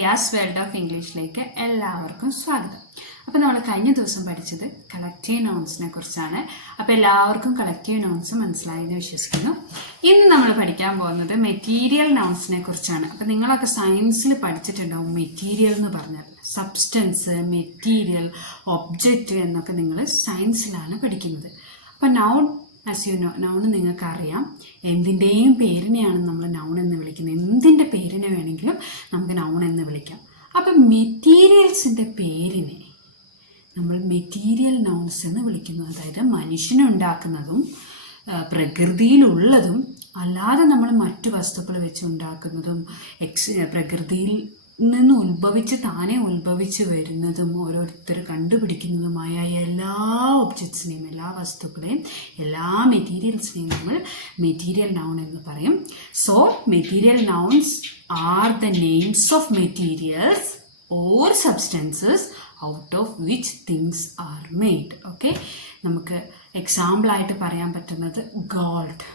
Riyas world of ഇംഗ്ലീഷിലേക്ക് എല്ലാവർക്കും സ്വാഗതം. അപ്പോൾ നമ്മൾ കഴിഞ്ഞ ദിവസം പഠിച്ചത് കളക്റ്റീവ് നൗൺസിനെ കുറിച്ചാണ്. അപ്പോൾ എല്ലാവർക്കും കളക്റ്റീവ് നൗൺസ് മനസ്സിലായെന്ന് വിശ്വസിക്കുന്നു. ഇന്ന് നമ്മൾ പഠിക്കാൻ പോകുന്നത് മെറ്റീരിയൽ നൗൺസിനെ കുറിച്ചാണ്. അപ്പോൾ നിങ്ങളൊക്കെ സയൻസിൽ പഠിച്ചിട്ടുണ്ടാവും മെറ്റീരിയൽ എന്ന് പറഞ്ഞാൽ സബ്സ്റ്റൻസ്, മെറ്റീരിയൽ, ഒബ്ജക്റ്റ് എന്നൊക്കെ നിങ്ങൾ സയൻസിലാണ് പഠിക്കുന്നത്. അപ്പോൾ noun as you know, noun നിങ്ങൾക്കറിയാം എന്തിൻ്റെയും പേരിനെയാണ് നമ്മൾ നൗൺ എന്ന് വിളിക്കുന്നത്. എന്തിൻ്റെ പേരിനെ വേണമെങ്കിലും നമുക്ക് നൗൺ എന്ന് വിളിക്കാം. അപ്പം മെറ്റീരിയൽസിൻ്റെ പേരിനെ നമ്മൾ മെറ്റീരിയൽ നൗൺസ് എന്ന് വിളിക്കുന്നു. അതായത് മനുഷ്യനുണ്ടാക്കുന്നതും പ്രകൃതിയിലുള്ളതും അല്ലാതെ നമ്മൾ മറ്റു വസ്തുക്കൾ വെച്ച് ഉണ്ടാക്കുന്നതും പ്രകൃതിയിൽ നിന്ന് താനെ ഉത്ഭവിച്ച് വരുന്നതും ഓരോരുത്തർ കണ്ടുപിടിക്കുന്നതുമായ എല്ലാ ഒബ്ജക്ട്സിനെയും, എല്ലാ വസ്തുക്കളെയും, എല്ലാ മെറ്റീരിയൽസിനെയും നമ്മൾ മെറ്റീരിയൽ നൗൺ എന്ന് പറയും. So material nouns are the names of materials or substances out of which things are made. Okay, നമുക്ക് എക്സാമ്പിളായിട്ട് പറയാൻ പറ്റുന്നത് ഗോൾഡ്,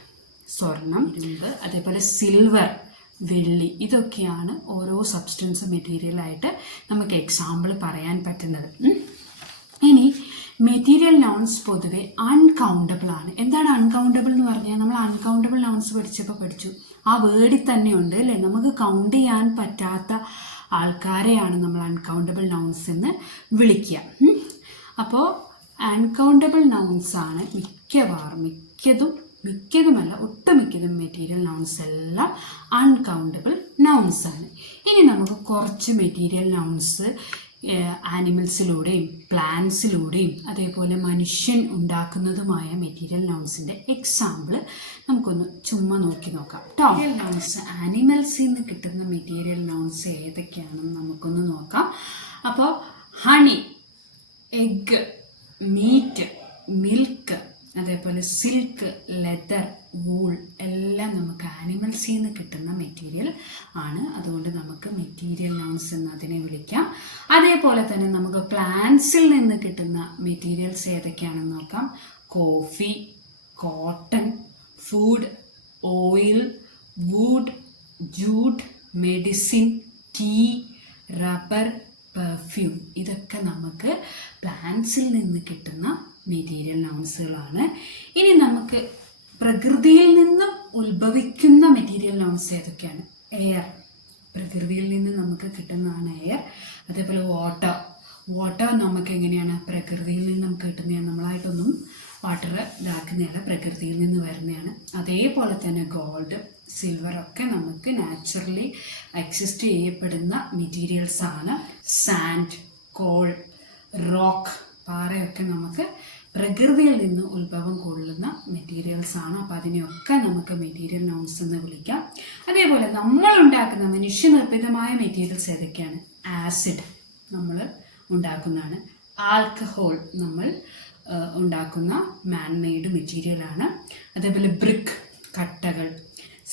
സ്വർണം, ഇരുമ്പ്, അതേപോലെ സിൽവർ, വെള്ളി, ഇതൊക്കെയാണ് ഓരോ സബ്സ്റ്റൻസ് മെറ്റീരിയലായിട്ട് നമുക്ക് എക്സാമ്പിൾ പറയാൻ പറ്റുന്നത്. ഇനി മെറ്റീരിയൽ നൗൺസ് പൊതുവെ അൺകൗണ്ടബിൾ ആണ്. എന്താണ് അൺകൗണ്ടബിൾ എന്ന് പറഞ്ഞാൽ, നമ്മൾ അൺകൗണ്ടബിൾ നൗൺസ് പഠിച്ചു. ആ വേർഡിൽ തന്നെ ഉണ്ട് അല്ലേ, നമുക്ക് കൗണ്ട് ചെയ്യാൻ പറ്റാത്ത ആൾക്കാരെയാണ് നമ്മൾ അൺകൗണ്ടബിൾ നൗൺസ് എന്ന് വിളിക്കുക. അപ്പോൾ അൺകൗണ്ടബിൾ നൗൺസ് ആണ് മിക്കതുമല്ല ഒട്ടുമിക്കതും മെറ്റീരിയൽ നൗൺസ് എല്ലാം അൺകൗണ്ടബിൾ നൗൺസ് ആണ്. ഇനി നമുക്ക് കുറച്ച് മെറ്റീരിയൽ നൗൺസ് ആനിമൽസിലൂടെയും പ്ലാന്റ്സിലൂടെയും അതേപോലെ മനുഷ്യൻ ഉണ്ടാക്കുന്നതുമായ മെറ്റീരിയൽ നൗൺസിൻ്റെ എക്സാമ്പിൾ നമുക്കൊന്ന് ചുമ്മാ നോക്കാം കേട്ടോ. മെറ്റീരിയൽ നൗൺസ്, ആനിമൽസിൽ നിന്ന് കിട്ടുന്ന മെറ്റീരിയൽ നൗൺസ് ഏതൊക്കെയാണെന്ന് നമുക്കൊന്ന് നോക്കാം. അപ്പോൾ ഹണി, എഗ്, മീറ്റ്, മിൽക്ക്, അതേപോലെ സിൽക്ക്, ലെതർ, വൂൾ എല്ലാം നമുക്ക് ആനിമൽസിൽ നിന്ന് കിട്ടുന്ന മെറ്റീരിയൽ ആണ്. അതുകൊണ്ട് നമുക്ക് മെറ്റീരിയൽ നൗൺസ് എന്ന് അതിനെ വിളിക്കാം. അതേപോലെ തന്നെ നമുക്ക് പ്ലാന്റ്സിൽ നിന്ന് കിട്ടുന്ന മെറ്റീരിയൽസ് ഏതൊക്കെയാണെന്ന് നോക്കാം. Coffee, cotton, food, oil, wood, jute, medicine, tea, rubber, perfume, ഇതൊക്കെ നമുക്ക് പ്ലാന്റ്സിൽ നിന്ന് കിട്ടുന്ന മെറ്റീരിയൽ നൗൺസുകളാണ്. ഇനി നമുക്ക് പ്രകൃതിയിൽ നിന്നും ഉത്ഭവിക്കുന്ന മെറ്റീരിയൽ നൗൺസ് ഏതൊക്കെയാണ്? എയർ, പ്രകൃതിയിൽ നിന്ന് നമുക്ക് കിട്ടുന്നതാണ് എയർ. അതേപോലെ വാട്ടർ നമുക്ക് എങ്ങനെയാണ് പ്രകൃതിയിൽ നിന്നും കിട്ടുന്നതാണ്, നമ്മളായിട്ടൊന്നും വാട്ടർ ഇതാക്കുന്നതല്ല, പ്രകൃതിയിൽ നിന്ന് വരുന്നതാണ്. അതേപോലെ തന്നെ ഗോൾഡ്, സിൽവർ ഒക്കെ നമുക്ക് നാച്ചുറലി എക്സിസ്റ്റ് ചെയ്യപ്പെടുന്ന മെറ്റീരിയൽസ് ആണ്. സാൻഡ്, കോൾ, റോക്ക്, പാറയൊക്കെ നമുക്ക് പ്രകൃതിയിൽ നിന്ന് ഉത്ഭവം കൊള്ളുന്ന മെറ്റീരിയൽസ് ആണ്. അപ്പോൾ അതിനെയൊക്കെ നമുക്ക് മെറ്റീരിയൽ നൗൺസ് എന്ന് വിളിക്കാം. അതേപോലെ നമ്മൾ ഉണ്ടാക്കുന്ന മനുഷ്യനിർമ്മിതമായ മെറ്റീരിയൽസ് ഏതൊക്കെയാണ്? ആസിഡ് നമ്മൾ ഉണ്ടാക്കുന്നതാണ്. ആൽക്കഹോൾ നമ്മൾ ഉണ്ടാക്കുന്ന മാൻമെയ്ഡ് മെറ്റീരിയലാണ്. അതേപോലെ ബ്രിക്ക്, കട്ടകൾ,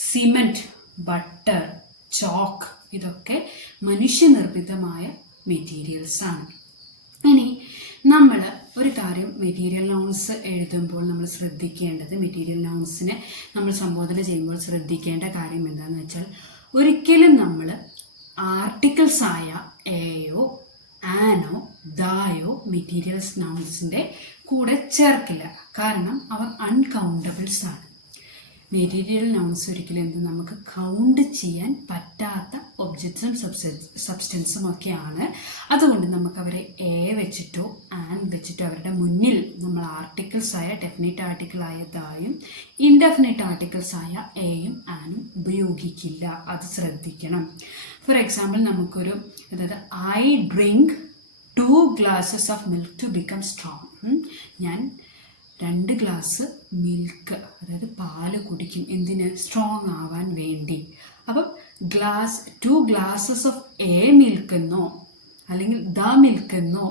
സിമെൻറ്റ്, ബട്ടർ, ചോക്ക്, ഇതൊക്കെ മനുഷ്യനിർമ്മിതമായ മെറ്റീരിയൽസ് ആണ്. ഇനി നമ്മൾ ഒരു കാര്യം മെറ്റീരിയൽ നൗൺസ് എഴുതുമ്പോൾ നമ്മൾ ശ്രദ്ധിക്കേണ്ടത്, മെറ്റീരിയൽ നൗൺസിനെ നമ്മൾ സംബോധന ചെയ്യുമ്പോൾ ശ്രദ്ധിക്കേണ്ട കാര്യം എന്താണെന്ന് വെച്ചാൽ, ഒരിക്കലും നമ്മൾ ആർട്ടിക്കിൾസ് ആയ എയോ ആനോ ദായോ മെറ്റീരിയൽസ് നൗൺസിൻ്റെ കൂടെ ചേർക്കില്ല. കാരണം അവർ അൺകൗണ്ടബിൾസ് ആണ്. മെറ്റീരിയൽ നൗൺസ് ഒരിക്കലും നമുക്ക് കൗണ്ട് ചെയ്യാൻ പറ്റാത്ത ഒബ്ജക്ട്സും സബ്സ്റ്റൻസും ഒക്കെയാണ്. അതുകൊണ്ട് നമുക്ക് അവരെ എ വെച്ചിട്ടോ ആൻ വെച്ചിട്ടോ അവരുടെ മുന്നിൽ നമ്മൾ ആർട്ടിക്കിൾസ് ആയ ഡെഫിനിറ്റ് ആർട്ടിക്കിൾ ആയതായും ഇൻഡെഫിനിറ്റ് ആർട്ടിക്കിൾസ് ആയ എയും ആനും ഉപയോഗിക്കില്ല. അത് ശ്രദ്ധിക്കണം. ഫോർ എക്സാമ്പിൾ നമുക്കൊരു, അതായത് I drink 2 glasses of milk to become strong. ഞാൻ 2 ഗ്ലാസ് മിൽക്ക്, അതായത് പാല് കുടിക്കും. എന്തിന്? സ്ട്രോങ് ആവാൻ വേണ്ടി. അപ്പം 2 glasses ഓഫ് എ മിൽക്ക് എന്നോ അല്ലെങ്കിൽ ദ മിൽക്ക് എന്നോ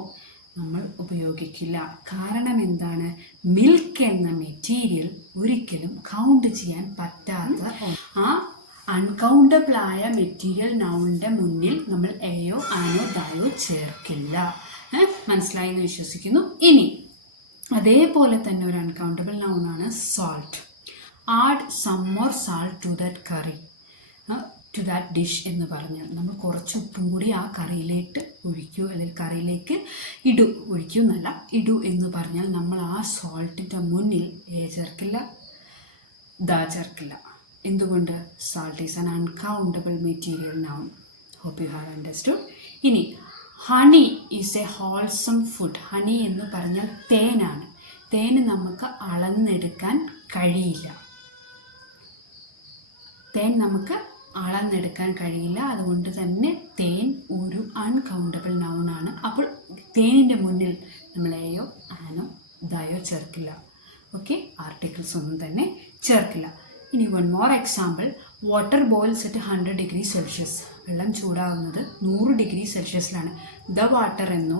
നമ്മൾ ഉപയോഗിക്കില്ല. കാരണം എന്താണ്? മിൽക്ക് എന്ന മെറ്റീരിയൽ ഒരിക്കലും കൗണ്ട് ചെയ്യാൻ പറ്റാത്ത ആ അൺകൗണ്ടബിൾ ആയ മെറ്റീരിയൽ നൗണിൻ്റെ മുന്നിൽ നമ്മൾ എയോ ആനോ ദായോ ചേർക്കില്ല. മനസ്സിലായെന്ന് വിശ്വസിക്കുന്നു. ഇനി അതേപോലെ തന്നെ ഒരു അൺകൗണ്ടബിൾ നൗണാണ് salt. Add some more salt to that curry. To that dish എന്ന് പറഞ്ഞാൽ നമ്മൾ കുറച്ച് ഉപ്പും കൂടി ആ കറിയിലേക്ക് ഒഴിക്കൂ, അല്ലെങ്കിൽ കറിയിലേക്ക് ഒഴിക്കൂ എന്നല്ല, ഇടൂ എന്ന് പറഞ്ഞാൽ നമ്മൾ ആ സോൾട്ടിൻ്റെ മുന്നിൽ ചേർക്കില്ല, ചേർക്കില്ല. എന്തുകൊണ്ട്? Salt is an uncountable material noun. Hope you have understood. ഇനി honey is a wholesome food. Honey എന്ന് പറഞ്ഞാൽ തേനാണ്. തേന് നമുക്ക് അളന്നെടുക്കാൻ കഴിയില്ല. തേൻ നമുക്ക് അളന്നെടുക്കാൻ കഴിയില്ല. അതുകൊണ്ട് തന്നെ തേൻ ഒരു അൺകൗണ്ടബിൾ നൗണാണ്. അപ്പോൾ തേനിൻ്റെ മുന്നിൽ നമ്മൾ എയോ ആനോ ദയോ ചേർക്കില്ല. ഓക്കെ, ആർട്ടിക്കിൾസ് ഒന്നും തന്നെ ചേർക്കില്ല. ഇനി one more example. Water boils at 100 degree Celsius. വെള്ളം ചൂടാകുന്നത് 100 ഡിഗ്രി സെൽഷ്യസിലാണ്. ദ വാട്ടർ എന്നോ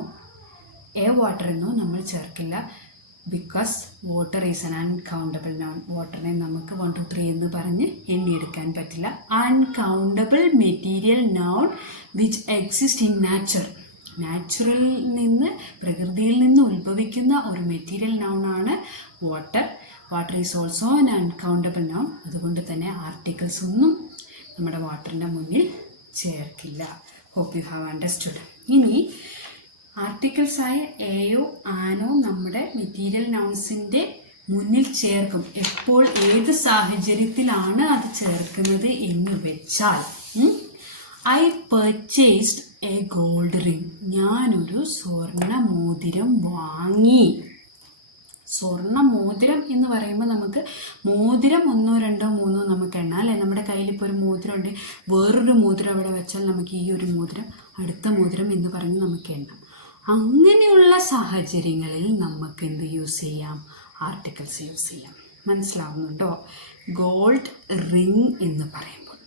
എ വാട്ടർ എന്നോ നമ്മൾ ചേർക്കില്ല. Because water is an uncountable noun. വാട്ടറിനെ നമുക്ക് 1 2 3 എന്ന് പറഞ്ഞ് എണ്ണിയെടുക്കാൻ പറ്റില്ല. Uncountable material noun which exist in nature. നാച്ചുറലിൽ നിന്ന്, പ്രകൃതിയിൽ നിന്ന് ഉത്ഭവിക്കുന്ന ഒരു മെറ്റീരിയൽ നൗണാണ് water. Water is also an uncountable noun. അതുകൊണ്ട് തന്നെ ആർട്ടിക്കിൾസ് ഒന്നും നമ്മുടെ വാട്ടറിൻ്റെ മുന്നിൽ ചേർക്കില്ല. Hope you have understood. ഇനി ആർട്ടിക്കിൾസായ എയോ ആനോ നമ്മുടെ മെറ്റീരിയൽ നൗൺസിൻ്റെ മുന്നിൽ ചേർക്കും. എപ്പോൾ, ഏത് സാഹചര്യത്തിലാണ് അത് ചേർക്കുന്നത് എന്ന് വെച്ചാൽ, I purchased A gold ring. ഞാനൊരു സ്വർണ്ണ മോതിരം വാങ്ങി. സ്വർണ്ണ മോതിരം എന്ന് പറയുമ്പോൾ നമുക്ക് മോതിരം 1 2 3 നമുക്ക് എണ്ണാം അല്ലേ. നമ്മുടെ കയ്യിലിപ്പോൾ ഒരു മോതിരം ഉണ്ട്, വേറൊരു മോതിരം അവിടെ വെച്ചാൽ നമുക്ക് ഈ ഒരു മോതിരം, അടുത്ത മോതിരം എന്ന് പറഞ്ഞ് നമുക്ക് എണ്ണാം. അങ്ങനെയുള്ള സാഹചര്യങ്ങളിൽ നമുക്ക് എന്ത് യൂസ് ചെയ്യാം? ആർട്ടിക്കിൾസ് യൂസ് ചെയ്യാം. മനസ്സിലാവുന്നുണ്ടോ? ഗോൾഡ് റിംഗ് എന്ന് പറയുമ്പോൾ.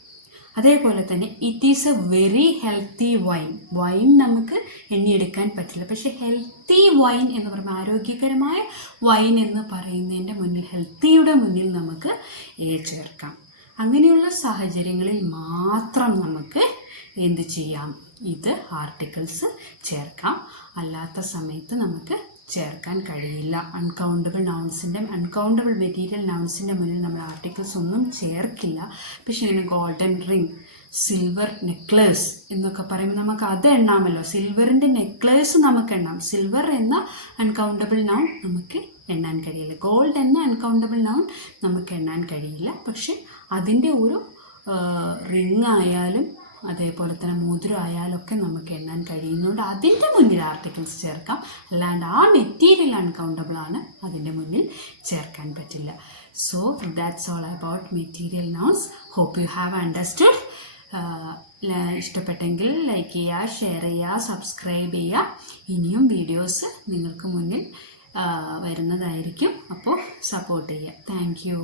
അതേപോലെ തന്നെ it is A very healthy wine. Wine നമുക്ക് എണ്ണിയെടുക്കാൻ പറ്റില്ല, പക്ഷെ ഹെൽത്തി വൈൻ എന്ന് പറയുമ്പോൾ ആരോഗ്യകരമായ വൈൻ എന്ന് പറയുന്നതിൻ്റെ മുന്നിൽ, ഹെൽത്തിയുടെ മുന്നിൽ നമുക്ക് ചേർക്കാം. അങ്ങനെയുള്ള സാഹചര്യങ്ങളിൽ മാത്രം നമുക്ക് എന്ത് ചെയ്യാം? ഇത് ആർട്ടിക്കിൾസ് ചേർക്കാം. അല്ലാത്ത സമയത്ത് നമുക്ക് ചേർക്കാൻ കഴിയില്ല. അൺകൗണ്ടബിൾ മെറ്റീരിയൽ നൗൺസിൻ്റെ മുന്നിൽ നമ്മൾ ആർട്ടിക്കിൾസ് ഒന്നും ചേർക്കില്ല. പക്ഷേ ഇങ്ങനെ ഗോൾഡൻ റിംഗ്, സിൽവർ നെക്ലേസ് എന്നൊക്കെ പറയുമ്പോൾ നമുക്ക് അത് എണ്ണാമല്ലോ. സിൽവറിൻ്റെ നെക്ലേസ് നമുക്ക് എണ്ണാം. സിൽവർ എന്ന അൺകൗണ്ടബിൾ നൗൺ നമുക്ക് എണ്ണാൻ കഴിയില്ല. ഗോൾഡ് എന്ന അൺകൗണ്ടബിൾ നൗൺ നമുക്ക് എണ്ണാൻ കഴിയില്ല. പക്ഷെ അതിൻ്റെ ഒരു റിംഗ് ആയാലും അതേപോലെ തന്നെ മോതിരം ആയാലൊക്കെ നമുക്ക് എണ്ണാൻ കഴിയുന്നതുകൊണ്ട് അതിൻ്റെ മുന്നിൽ ആർട്ടിക്കിൾസ് ചേർക്കാം. അല്ലാണ്ട് ആ മെറ്റീരിയൽ അൺകൗണ്ടബിൾ ആണ്, അതിൻ്റെ മുന്നിൽ ചേർക്കാൻ പറ്റില്ല. So that's all about material nouns. Hope you have understood. ഇഷ്ടപ്പെട്ടെങ്കിൽ ലൈക്ക് ചെയ്യുക, ഷെയർ ചെയ്യുക, സബ്സ്ക്രൈബ് ചെയ്യുക. ഇനിയും വീഡിയോസ് നിങ്ങൾക്ക് മുന്നിൽ വരുന്നതായിരിക്കും. അപ്പോൾ സപ്പോർട്ട് ചെയ്യുക. Thank U.